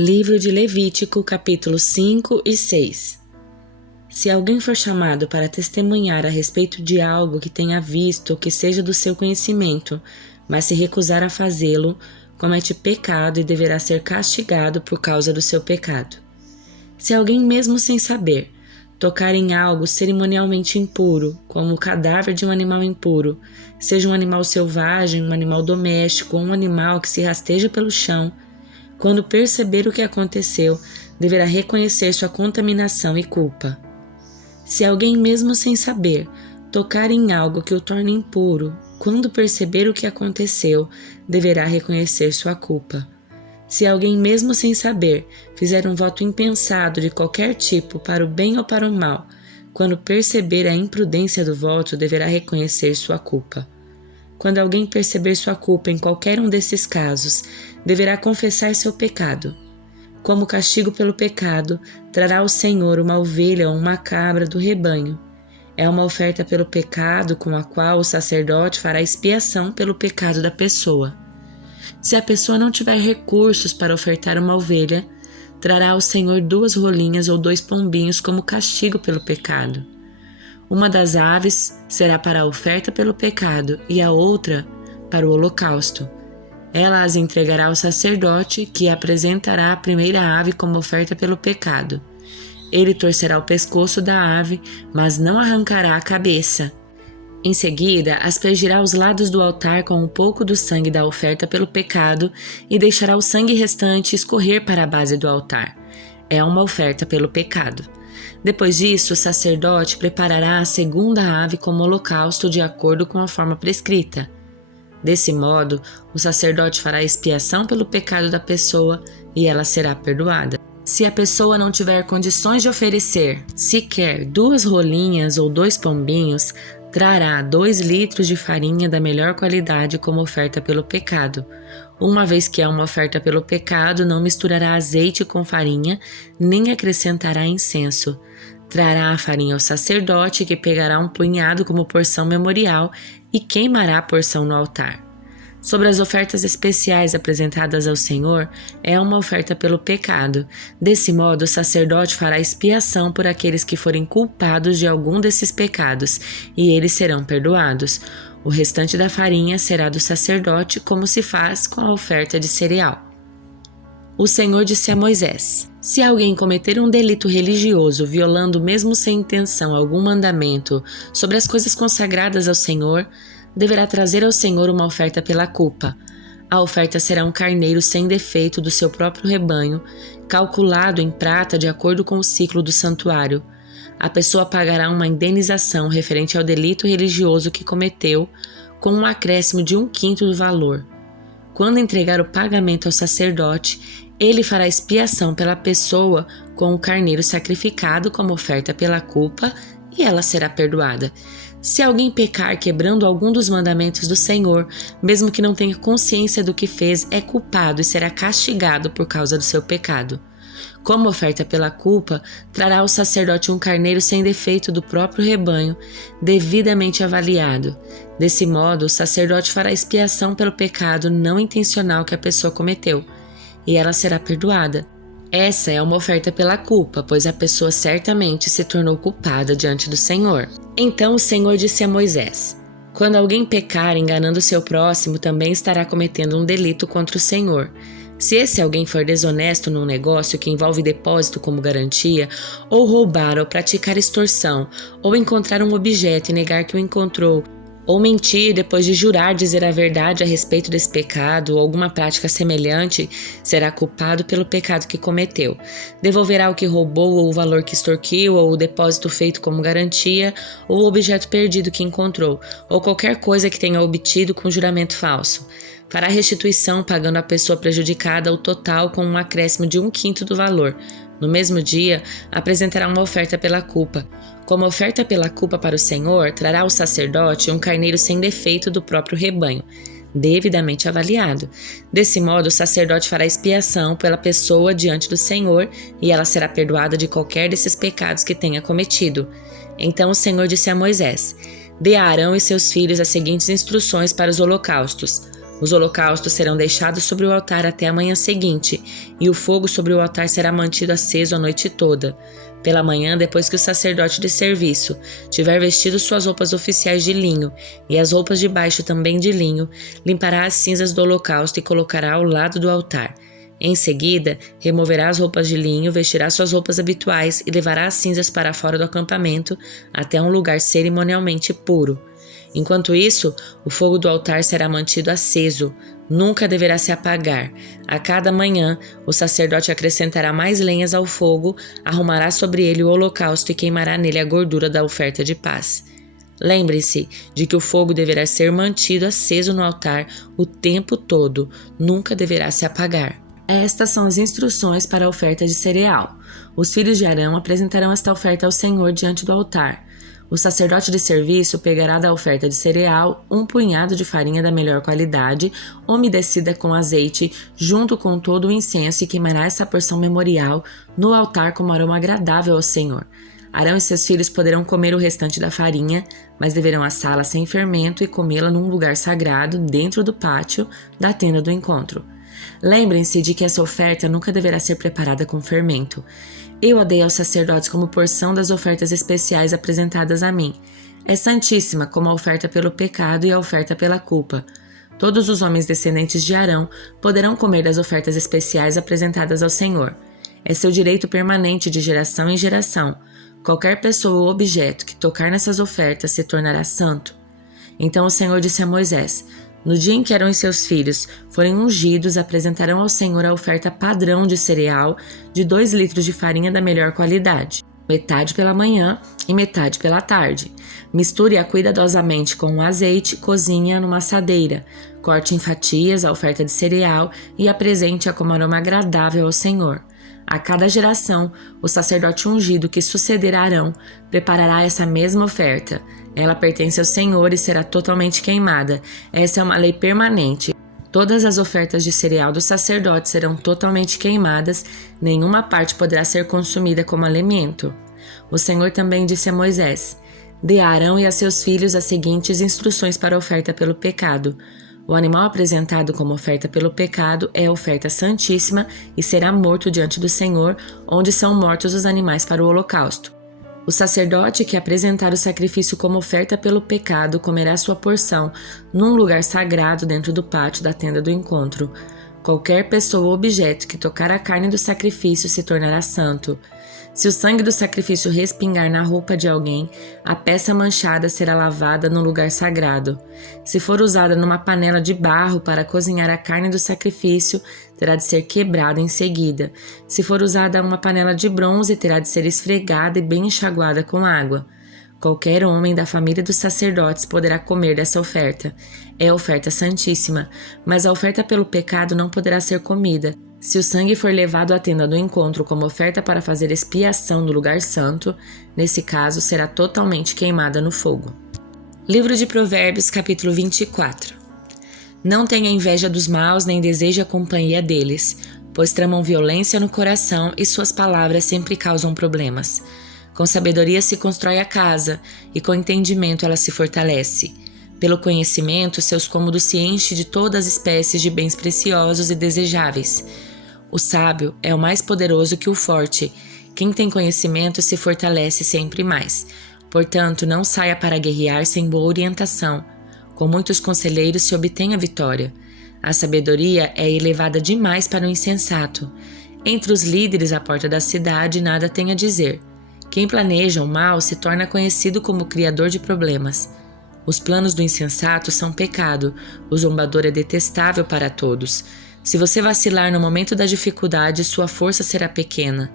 Livro de Levítico, capítulos 5 e 6. Se alguém for chamado para testemunhar a respeito de algo que tenha visto ou que seja do seu conhecimento, mas se recusar a fazê-lo, comete pecado e deverá ser castigado por causa do seu pecado. Se alguém, mesmo sem saber, tocar em algo cerimonialmente impuro, como o cadáver de um animal impuro, seja um animal selvagem, um animal doméstico ou um animal que se rasteja pelo chão, quando perceber o que aconteceu, deverá reconhecer sua contaminação e culpa. Se alguém, mesmo sem saber, tocar em algo que o torne impuro, quando perceber o que aconteceu, deverá reconhecer sua culpa. Se alguém, mesmo sem saber, fizer um voto impensado de qualquer tipo para o bem ou para o mal, quando perceber a imprudência do voto, deverá reconhecer sua culpa. Quando alguém perceber sua culpa em qualquer um desses casos, deverá confessar seu pecado. Como castigo pelo pecado, trará ao Senhor uma ovelha ou uma cabra do rebanho. É uma oferta pelo pecado com a qual o sacerdote fará expiação pelo pecado da pessoa. Se a pessoa não tiver recursos para ofertar uma ovelha, trará ao Senhor 2 rolinhas ou 2 pombinhos como castigo pelo pecado. Uma das aves será para a oferta pelo pecado e a outra para o holocausto. Ela as entregará ao sacerdote, que apresentará a primeira ave como oferta pelo pecado. Ele torcerá o pescoço da ave, mas não arrancará a cabeça. Em seguida, aspergirá os lados do altar com um pouco do sangue da oferta pelo pecado e deixará o sangue restante escorrer para a base do altar. É uma oferta pelo pecado. Depois disso, o sacerdote preparará a segunda ave como holocausto de acordo com a forma prescrita. Desse modo, o sacerdote fará expiação pelo pecado da pessoa e ela será perdoada. Se a pessoa não tiver condições de oferecer sequer 2 rolinhas ou 2 pombinhos, trará 2 litros de farinha da melhor qualidade como oferta pelo pecado. Uma vez que é uma oferta pelo pecado, não misturará azeite com farinha, nem acrescentará incenso. Trará a farinha ao sacerdote, que pegará um punhado como porção memorial e queimará a porção no altar. Sobre as ofertas especiais apresentadas ao Senhor, é uma oferta pelo pecado. Desse modo, o sacerdote fará expiação por aqueles que forem culpados de algum desses pecados, e eles serão perdoados. O restante da farinha será do sacerdote, como se faz com a oferta de cereal. O Senhor disse a Moisés: se alguém cometer um delito religioso, violando mesmo sem intenção algum mandamento sobre as coisas consagradas ao Senhor, deverá trazer ao Senhor uma oferta pela culpa. A oferta será um carneiro sem defeito do seu próprio rebanho, calculado em prata de acordo com o ciclo do santuário. A pessoa pagará uma indenização referente ao delito religioso que cometeu, com um acréscimo de 1/5 do valor. Quando entregar o pagamento ao sacerdote, ele fará expiação pela pessoa com o carneiro sacrificado como oferta pela culpa e ela será perdoada. Se alguém pecar quebrando algum dos mandamentos do Senhor, mesmo que não tenha consciência do que fez, é culpado e será castigado por causa do seu pecado. Como oferta pela culpa, trará ao sacerdote um carneiro sem defeito do próprio rebanho, devidamente avaliado. Desse modo, o sacerdote fará expiação pelo pecado não intencional que a pessoa cometeu, e ela será perdoada. Essa é uma oferta pela culpa, pois a pessoa certamente se tornou culpada diante do Senhor. Então o Senhor disse a Moisés: quando alguém pecar enganando seu próximo, também estará cometendo um delito contra o Senhor. Se esse alguém for desonesto num negócio que envolve depósito como garantia, ou roubar ou praticar extorsão, ou encontrar um objeto e negar que o encontrou, ou mentir depois de jurar dizer a verdade a respeito desse pecado ou alguma prática semelhante, será culpado pelo pecado que cometeu. Devolverá o que roubou ou o valor que extorquiu ou o depósito feito como garantia ou o objeto perdido que encontrou, ou qualquer coisa que tenha obtido com juramento falso. Fará restituição pagando à pessoa prejudicada o total com um acréscimo de 1/5 do valor. No mesmo dia, apresentará uma oferta pela culpa. Como oferta pela culpa para o Senhor, trará ao sacerdote um carneiro sem defeito do próprio rebanho, devidamente avaliado. Desse modo, o sacerdote fará expiação pela pessoa diante do Senhor e ela será perdoada de qualquer desses pecados que tenha cometido. Então o Senhor disse a Moisés: dê a Arão e seus filhos as seguintes instruções para os holocaustos. Os holocaustos serão deixados sobre o altar até a manhã seguinte, e o fogo sobre o altar será mantido aceso a noite toda. Pela manhã, depois que o sacerdote de serviço tiver vestido suas roupas oficiais de linho e as roupas de baixo também de linho, limpará as cinzas do holocausto e colocará ao lado do altar. Em seguida, removerá as roupas de linho, vestirá suas roupas habituais e levará as cinzas para fora do acampamento até um lugar cerimonialmente puro. Enquanto isso, o fogo do altar será mantido aceso, nunca deverá se apagar. A cada manhã, o sacerdote acrescentará mais lenhas ao fogo, arrumará sobre ele o holocausto e queimará nele a gordura da oferta de paz. Lembre-se de que o fogo deverá ser mantido aceso no altar o tempo todo, nunca deverá se apagar. Estas são as instruções para a oferta de cereal. Os filhos de Arão apresentarão esta oferta ao Senhor diante do altar. O sacerdote de serviço pegará da oferta de cereal um punhado de farinha da melhor qualidade, umedecida com azeite, junto com todo o incenso, e queimará essa porção memorial no altar como aroma agradável ao Senhor. Arão e seus filhos poderão comer o restante da farinha, mas deverão assá-la sem fermento e comê-la num lugar sagrado dentro do pátio da tenda do encontro. Lembrem-se de que essa oferta nunca deverá ser preparada com fermento. Eu a dei aos sacerdotes como porção das ofertas especiais apresentadas a mim. É santíssima como a oferta pelo pecado e a oferta pela culpa. Todos os homens descendentes de Arão poderão comer das ofertas especiais apresentadas ao Senhor. É seu direito permanente de geração em geração. Qualquer pessoa ou objeto que tocar nessas ofertas se tornará santo. Então o Senhor disse a Moisés: no dia em que Arão e seus filhos forem ungidos, apresentarão ao Senhor a oferta padrão de cereal de 2 litros de farinha da melhor qualidade, metade pela manhã e metade pela tarde. Misture-a cuidadosamente com o azeite, cozinhe-a numa assadeira, corte em fatias a oferta de cereal e apresente-a como aroma agradável ao Senhor. A cada geração, o sacerdote ungido que suceder a Arão preparará essa mesma oferta. Ela pertence ao Senhor e será totalmente queimada. Essa é uma lei permanente. Todas as ofertas de cereal do sacerdote serão totalmente queimadas, nenhuma parte poderá ser consumida como alimento. O Senhor também disse a Moisés: dê a Arão e a seus filhos as seguintes instruções para a oferta pelo pecado. O animal apresentado como oferta pelo pecado é a oferta santíssima e será morto diante do Senhor, onde são mortos os animais para o holocausto. O sacerdote que apresentar o sacrifício como oferta pelo pecado comerá sua porção num lugar sagrado dentro do pátio da tenda do encontro. Qualquer pessoa ou objeto que tocar a carne do sacrifício se tornará santo. Se o sangue do sacrifício respingar na roupa de alguém, a peça manchada será lavada no lugar sagrado. Se for usada numa panela de barro para cozinhar a carne do sacrifício, terá de ser quebrada em seguida. Se for usada uma panela de bronze, terá de ser esfregada e bem enxaguada com água. Qualquer homem da família dos sacerdotes poderá comer dessa oferta. É a oferta santíssima, mas a oferta pelo pecado não poderá ser comida. Se o sangue for levado à tenda do encontro como oferta para fazer expiação no lugar santo, nesse caso será totalmente queimada no fogo. Livro de Provérbios, capítulo 24. Não tenha inveja dos maus, nem deseje a companhia deles, pois tramam violência no coração e suas palavras sempre causam problemas. Com sabedoria se constrói a casa, e com entendimento ela se fortalece. Pelo conhecimento, seus cômodos se enchem de todas as espécies de bens preciosos e desejáveis. O sábio é o mais poderoso que o forte. Quem tem conhecimento se fortalece sempre mais. Portanto, não saia para guerrear sem boa orientação. Com muitos conselheiros se obtém a vitória. A sabedoria é elevada demais para o insensato. Entre os líderes à porta da cidade nada tem a dizer. Quem planeja o mal se torna conhecido como criador de problemas. Os planos do insensato são pecado, o zombador é detestável para todos. Se você vacilar no momento da dificuldade, sua força será pequena.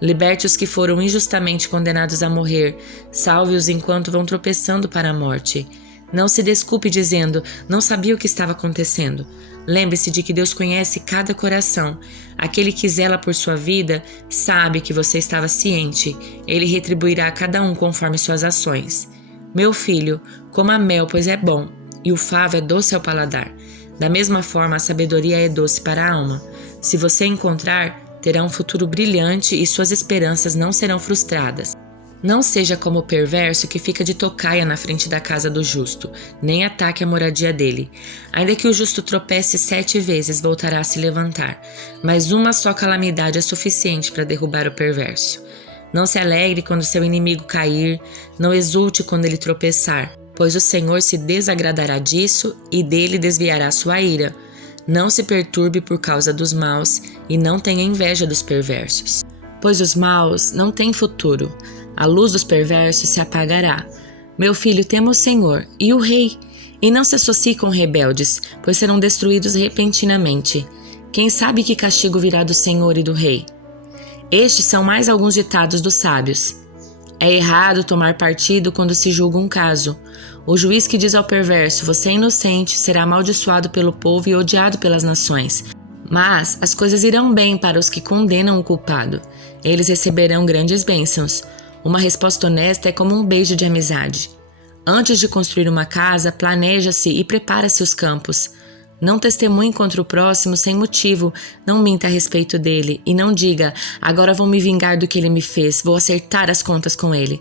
Liberte os que foram injustamente condenados a morrer, salve-os enquanto vão tropeçando para a morte. Não se desculpe dizendo, não sabia o que estava acontecendo. Lembre-se de que Deus conhece cada coração. Aquele que zela por sua vida sabe que você estava ciente. Ele retribuirá a cada um conforme suas ações. Meu filho, coma mel, pois é bom, e o favo é doce ao paladar. Da mesma forma, a sabedoria é doce para a alma. Se você encontrar, terá um futuro brilhante e suas esperanças não serão frustradas. Não seja como o perverso que fica de tocaia na frente da casa do justo, nem ataque a moradia dele. Ainda que o justo tropece 7 vezes, voltará a se levantar, mas uma só calamidade é suficiente para derrubar o perverso. Não se alegre quando seu inimigo cair, não exulte quando ele tropeçar, pois o Senhor se desagradará disso e dele desviará sua ira. Não se perturbe por causa dos maus e não tenha inveja dos perversos, pois os maus não têm futuro. A luz dos perversos se apagará. Meu filho, tema o Senhor e o rei, e não se associe com rebeldes, pois serão destruídos repentinamente. Quem sabe que castigo virá do Senhor e do rei? Estes são mais alguns ditados dos sábios. É errado tomar partido quando se julga um caso. O juiz que diz ao perverso, você é inocente, será amaldiçoado pelo povo e odiado pelas nações. Mas as coisas irão bem para os que condenam o culpado. Eles receberão grandes bênçãos. Uma resposta honesta é como um beijo de amizade. Antes de construir uma casa, planeja-se e prepara-se os campos. Não testemunhe contra o próximo sem motivo, não minta a respeito dele e não diga, agora vou me vingar do que ele me fez, vou acertar as contas com ele.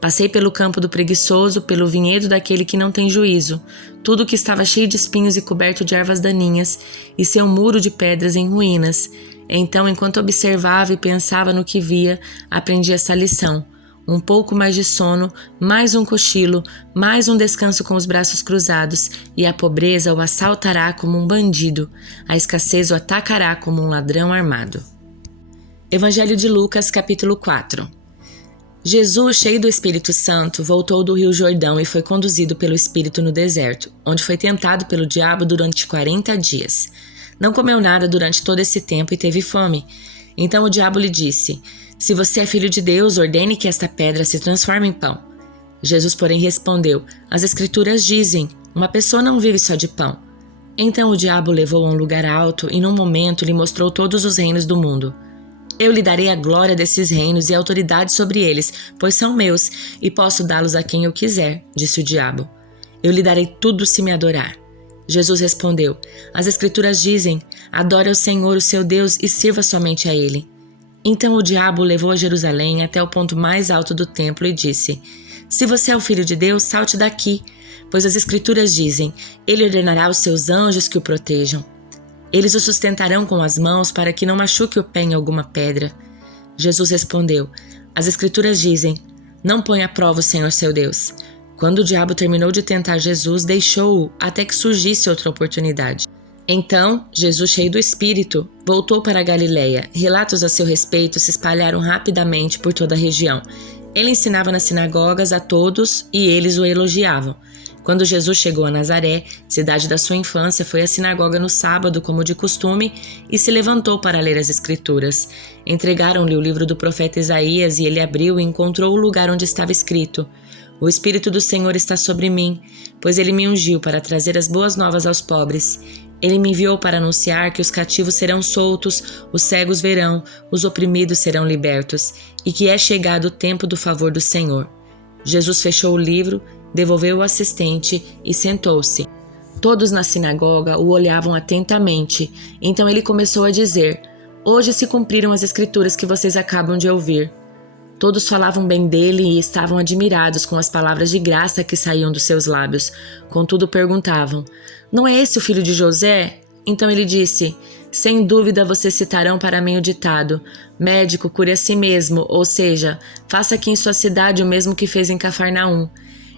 Passei pelo campo do preguiçoso, pelo vinhedo daquele que não tem juízo, tudo que estava cheio de espinhos e coberto de ervas daninhas, e seu muro de pedras em ruínas. Então, enquanto observava e pensava no que via, aprendi essa lição. Um pouco mais de sono, mais um cochilo, mais um descanso com os braços cruzados, e a pobreza o assaltará como um bandido, a escassez o atacará como um ladrão armado. Evangelho de Lucas, capítulo 4. Jesus, cheio do Espírito Santo, voltou do Rio Jordão e foi conduzido pelo Espírito no deserto, onde foi tentado pelo diabo durante 40 dias. Não comeu nada durante todo esse tempo e teve fome. Então o diabo lhe disse, se você é filho de Deus, ordene que esta pedra se transforme em pão. Jesus, porém, respondeu, as Escrituras dizem, uma pessoa não vive só de pão. Então o diabo o levou a um lugar alto e num momento lhe mostrou todos os reinos do mundo. Eu lhe darei a glória desses reinos e a autoridade sobre eles, pois são meus, e posso dá-los a quem eu quiser, disse o diabo. Eu lhe darei tudo se me adorar. Jesus respondeu, as Escrituras dizem, adore ao Senhor o seu Deus e sirva somente a Ele. Então o diabo o levou a Jerusalém até o ponto mais alto do templo e disse, se você é o Filho de Deus, salte daqui, pois as Escrituras dizem, Ele ordenará aos seus anjos que o protejam. Eles o sustentarão com as mãos para que não machuque o pé em alguma pedra. Jesus respondeu, as Escrituras dizem, não ponha à prova o Senhor seu Deus. Quando o diabo terminou de tentar Jesus, deixou-o até que surgisse outra oportunidade. Então, Jesus, cheio do Espírito, voltou para a Galileia. Relatos a seu respeito se espalharam rapidamente por toda a região. Ele ensinava nas sinagogas a todos e eles o elogiavam. Quando Jesus chegou a Nazaré, cidade da sua infância, foi à sinagoga no sábado, como de costume, e se levantou para ler as Escrituras. Entregaram-lhe o livro do profeta Isaías e ele abriu e encontrou o lugar onde estava escrito: O Espírito do Senhor está sobre mim, pois ele me ungiu para trazer as boas novas aos pobres. Ele me enviou para anunciar que os cativos serão soltos, os cegos verão, os oprimidos serão libertos, e que é chegado o tempo do favor do Senhor. Jesus fechou o livro, devolveu o assistente e sentou-se. Todos na sinagoga o olhavam atentamente. Então ele começou a dizer: Hoje se cumpriram as Escrituras que vocês acabam de ouvir. Todos falavam bem dele e estavam admirados com as palavras de graça que saíam dos seus lábios. Contudo perguntavam: Não é esse o filho de José? Então ele disse: Sem dúvida vocês citarão para mim o ditado: Médico, cure a si mesmo, ou seja, faça aqui em sua cidade o mesmo que fez em Cafarnaum.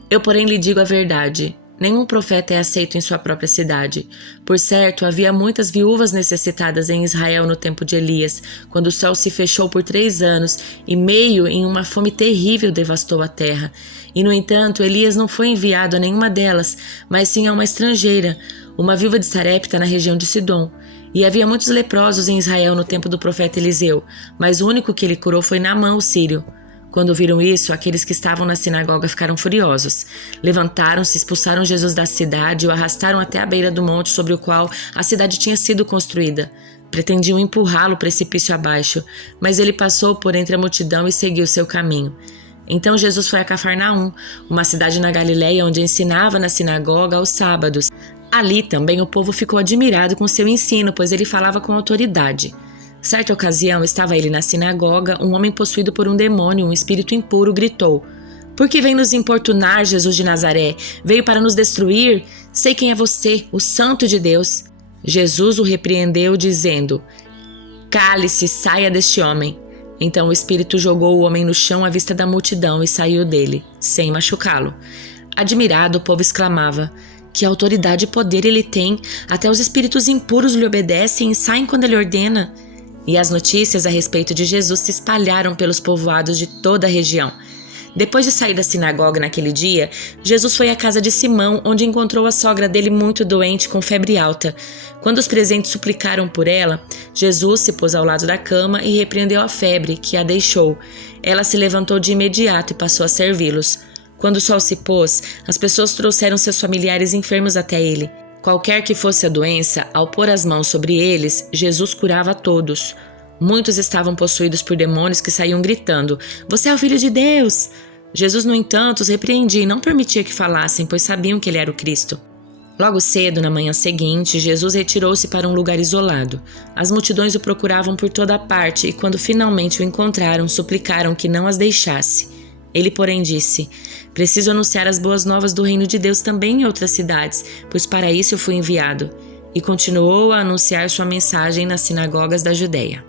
Eu, porém, lhe digo a verdade. Nenhum profeta é aceito em sua própria cidade. Por certo, havia muitas viúvas necessitadas em Israel no tempo de Elias, quando o céu se fechou por 3 anos e meio em uma fome terrível devastou a terra. E, no entanto, Elias não foi enviado a nenhuma delas, mas sim a uma estrangeira, uma viúva de Sarepta na região de Sidom. E havia muitos leprosos em Israel no tempo do profeta Eliseu, mas o único que ele curou foi Naamã, o sírio. Quando viram isso, aqueles que estavam na sinagoga ficaram furiosos. Levantaram-se, expulsaram Jesus da cidade e o arrastaram até a beira do monte sobre o qual a cidade tinha sido construída. Pretendiam empurrá-lo precipício abaixo, mas ele passou por entre a multidão e seguiu seu caminho. Então Jesus foi a Cafarnaum, uma cidade na Galileia onde ensinava na sinagoga aos sábados. Ali também o povo ficou admirado com seu ensino, pois ele falava com autoridade. Certa ocasião, estava ele na sinagoga, um homem possuído por um demônio, um espírito impuro, gritou: "Por que vem nos importunar, Jesus de Nazaré? Veio para nos destruir? Sei quem é você, o Santo de Deus." Jesus o repreendeu, dizendo: "Cale-se, saia deste homem." Então o espírito jogou o homem no chão à vista da multidão e saiu dele, sem machucá-lo. Admirado, o povo exclamava: "Que autoridade e poder ele tem! Até os espíritos impuros lhe obedecem e saem quando ele ordena." E as notícias a respeito de Jesus se espalharam pelos povoados de toda a região. Depois de sair da sinagoga naquele dia, Jesus foi à casa de Simão, onde encontrou a sogra dele muito doente, com febre alta. Quando os presentes suplicaram por ela, Jesus se pôs ao lado da cama e repreendeu a febre, que a deixou. Ela se levantou de imediato e passou a servi-los. Quando o sol se pôs, as pessoas trouxeram seus familiares enfermos até ele. Qualquer que fosse a doença, ao pôr as mãos sobre eles, Jesus curava a todos. Muitos estavam possuídos por demônios que saíam gritando: "Você é o Filho de Deus!" Jesus, no entanto, os repreendia e não permitia que falassem, pois sabiam que ele era o Cristo. Logo cedo, na manhã seguinte, Jesus retirou-se para um lugar isolado. As multidões o procuravam por toda parte e, quando finalmente o encontraram, suplicaram que não as deixasse. Ele, porém, disse: "Preciso anunciar as boas novas do reino de Deus também em outras cidades, pois para isso eu fui enviado." E continuou a anunciar sua mensagem nas sinagogas da Judéia.